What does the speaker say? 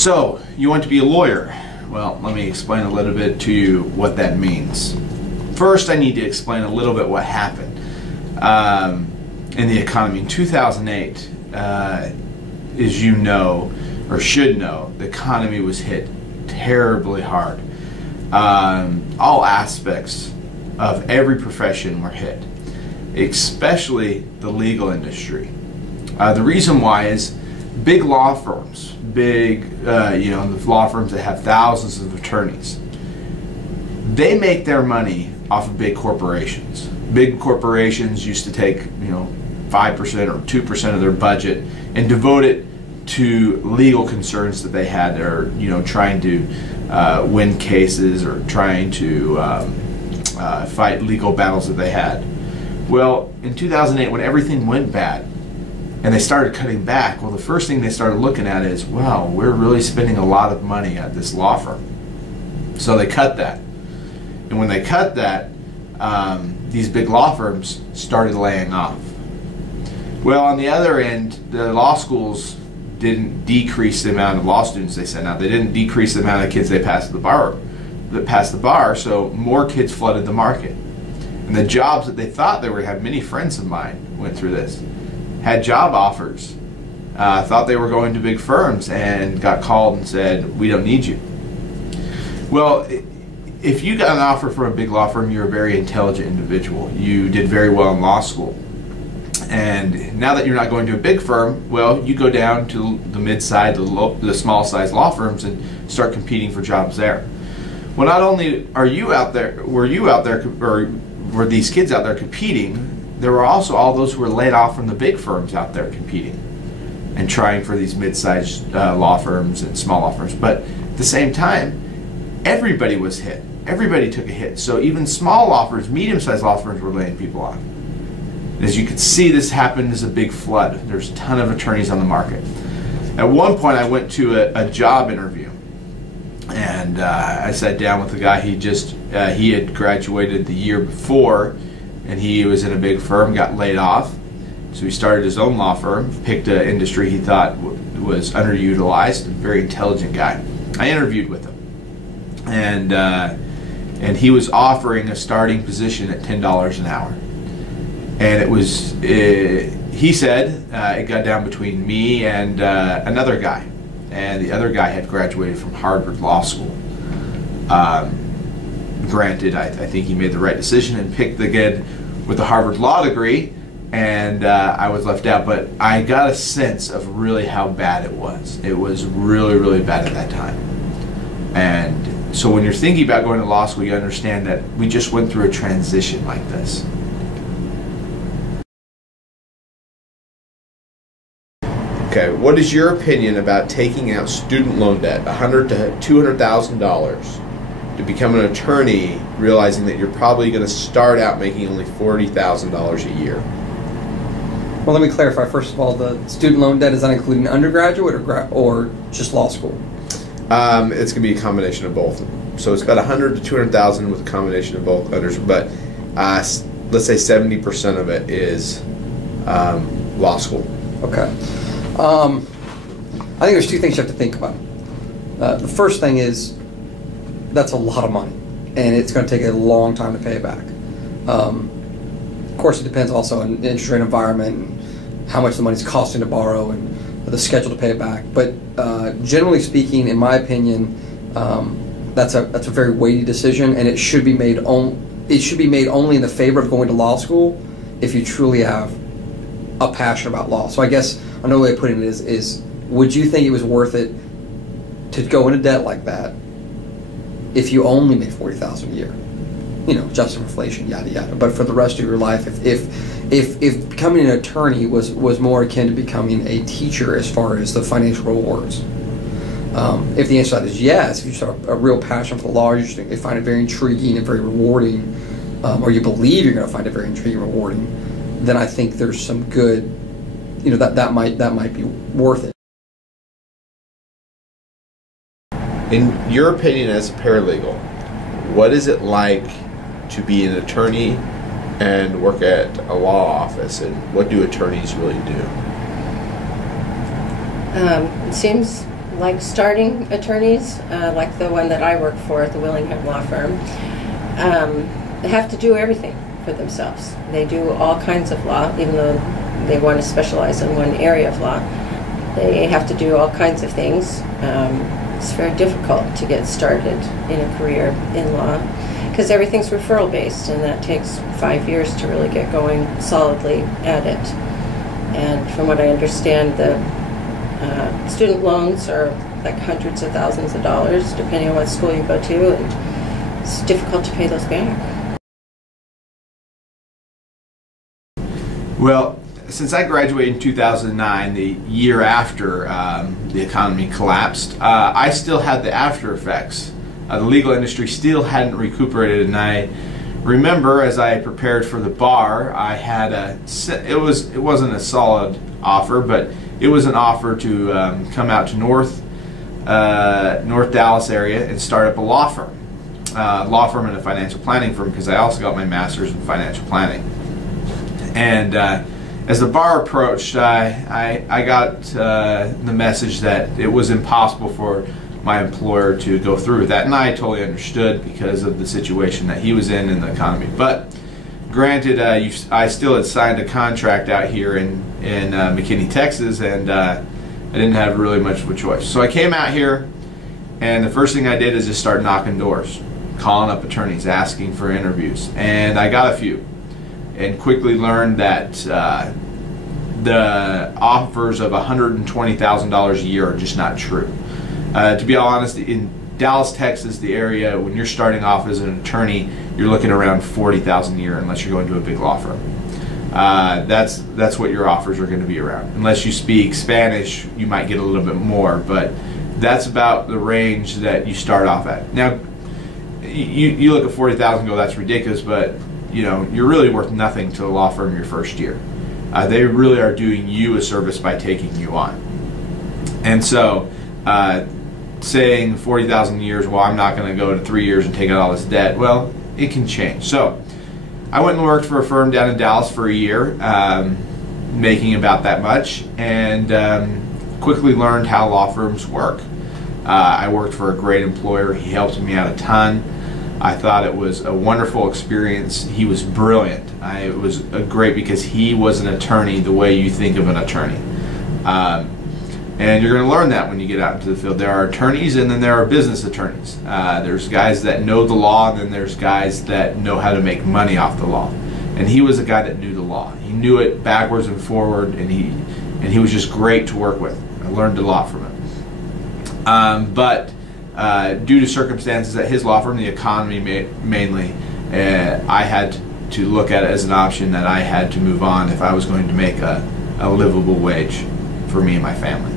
So, you want to be a lawyer? Well, let me explain a little bit to you what that means. First, I need to explain a little bit what happened in the economy. In 2008, as you know, or should know, the economy was hit terribly hard. All aspects of every profession were hit, especially the legal industry. The reason why is big law firms, the law firms that have thousands of attorneys, they make their money off of big corporations. Big corporations used to take 5% or 2% of their budget and devote it to legal concerns that they had, or trying to win cases or trying to fight legal battles that they had. Well, in 2008, when everything went bad and they started cutting back, well, the first thing they started looking at is, wow, we're really spending a lot of money at this law firm. So they cut that. And when they cut that, these big law firms started laying off. Well, on the other end, the law schools didn't decrease the amount of law students they sent out. They didn't decrease the amount of kids they passed the bar, so more kids flooded the market. And the jobs that they thought they were have, many friends of mine went through this, had job offers, thought they were going to big firms, and got called and said, we don't need you. Well, if you got an offer from a big law firm, you're a very intelligent individual. You did very well in law school. And now that you're not going to a big firm, well, you go down to the mid-sized, the small-sized law firms and start competing for jobs there. Well, not only were these kids out there competing, there were also all those who were laid off from the big firms out there competing and trying for these mid-sized law firms and small law firms. But at the same time, everybody was hit. Everybody took a hit. So even small law firms, medium-sized law firms were laying people off. As you can see, this happened as a big flood. There's a ton of attorneys on the market. At one point, I went to a job interview, and I sat down with a guy. He had graduated the year before, and he was in a big firm, got laid off. So he started his own law firm, picked an industry he thought was underutilized. A very intelligent guy. I interviewed with him, and he was offering a starting position at $10 an hour. And it was, he said, it got down between me and another guy. And the other guy had graduated from Harvard Law School. Granted, I think he made the right decision and picked the kid with the Harvard Law degree, and I was left out. But I got a sense of really how bad it was. It was really, really bad at that time. And so when you're thinking about going to law school, you understand that we just went through a transition like this. Okay, what is your opinion about taking out student loan debt, $100,000 to $200,000, to become an attorney, realizing that you're probably going to start out making only $40,000 a year? Well, let me clarify. First of all, the student loan debt, is that including undergraduate or just law school? It's going to be a combination of both. So it's about $100,000 to $200,000 with a combination of both. But let's say 70% of it is law school. Okay. I think there's two things you have to think about. The first thing is that's a lot of money, and it's going to take a long time to pay it back. Of course, it depends also on the interest rate environment and how much the money's costing to borrow and the schedule to pay it back. But generally speaking, in my opinion, that's a very weighty decision, and it should be made only in the favor of going to law school if you truly have a passion about law. So I guess another way of putting it is would you think it was worth it to go into debt like that if you only made $40,000 a year? Just for inflation, yada yada. But for the rest of your life, if becoming an attorney was more akin to becoming a teacher as far as the financial rewards, if the answer to that is yes, if you start a real passion for the law, you find it very intriguing and very rewarding, or you believe you're going to find it very intriguing and rewarding, then I think there's some good, that might be worth it. In your opinion as a paralegal, what is it like to be an attorney and work at a law office, and what do attorneys really do? It seems like starting attorneys, like the one that I work for at the Willingham Law Firm, they have to do everything for themselves. They do all kinds of law, even though they want to specialize in one area of law. They have to do all kinds of things. It's very difficult to get started in a career in law because everything's referral based, and that takes 5 years to really get going solidly at it. And from what I understand, the student loans are like hundreds of thousands of dollars depending on what school you go to, and it's difficult to pay those back. Well, since I graduated in 2009, the year after the economy collapsed, I still had the after effects. The legal industry still hadn't recuperated, and I remember as I prepared for the bar, I had it wasn't a solid offer, but it was an offer to come out to North Dallas area and start up a law firm and a financial planning firm, because I also got my master's in financial planning. And as the bar approached, I got the message that it was impossible for my employer to go through with that, and I totally understood because of the situation that he was in the economy. But granted, I still had signed a contract out here in McKinney, Texas, and I didn't have really much of a choice. So I came out here, and the first thing I did is just start knocking doors, calling up attorneys, asking for interviews, and I got a few, and quickly learned that the offers of $120,000 a year are just not true. To be honest, in Dallas, Texas, the area, when you're starting off as an attorney, you're looking around $40,000 a year, unless you're going to a big law firm. That's what your offers are going to be around. Unless you speak Spanish, you might get a little bit more, but that's about the range that you start off at. Now, you look at $40,000 and go, that's ridiculous, but you're really worth nothing to a law firm your first year. They really are doing you a service by taking you on. And so, saying 40,000 years, well, I'm not going to go to 3 years and take out all this debt, well, it can change. So I went and worked for a firm down in Dallas for a year, making about that much, and quickly learned how law firms work. I worked for a great employer. He helped me out a ton. I thought it was a wonderful experience. He was brilliant. It was great because he was an attorney the way you think of an attorney. And you're going to learn that when you get out into the field. There are attorneys, and then there are business attorneys. There's guys that know the law, and then there's guys that know how to make money off the law. And he was a guy that knew the law. He knew it backwards and forward, and he was just great to work with. I learned a lot from him. But due to circumstances at his law firm, the economy mainly, I had to look at it as an option that I had to move on if I was going to make a livable wage for me and my family.